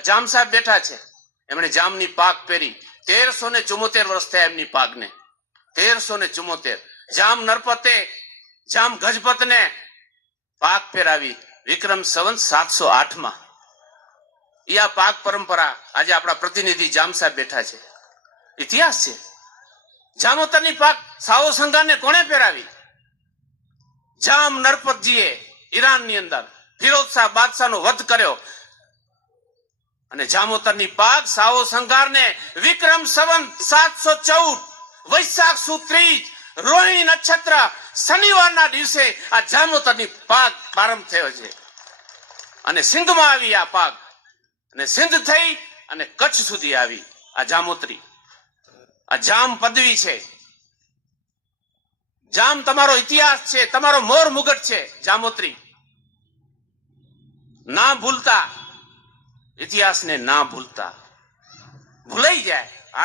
જામ સાહેબ બેઠા છે, એમણે જામની પાક પહેરી. 1374 વર્ષ થયા એમની પાકને. 1374. જામ નરપતે જામ ગજપતને પાક પહેરાવી વિક્રમ સંવત 708 એ આ પાક પરંપરા આજે આપણા પ્રતિનિધિ જામ સાહેબ બેઠા છે. ઇતિહાસ છે. જામોતરની પાક સાવો સંગારને કોણે પહેરાવી? જામ નરપતજીએ ઈરાનની અંદર ફિરોઝ શાહ બાદશાહનો વધ કર્યો અને જામોતરની પાક સાવો સંગારને વિક્રમ સંવત 714 વૈશાખ સુદ 30 રોહિણી નક્ષત્ર શનિવારના દિવસે આ જામોતરની પાક પ્રારંભ થયો છે અને સિંધમાં આવી આ પાક અને સિંધ થઈ અને કચ્છ સુધી આવી આ જામોતરી. આ જામ પદવી છે. જામ તમારો ઇતિહાસ છે, તમારો મોર મુગટ છે. જામોત્રી ના ભૂલતા, ઇતિહાસને ના ભૂલતા. ભૂલાઈ જાય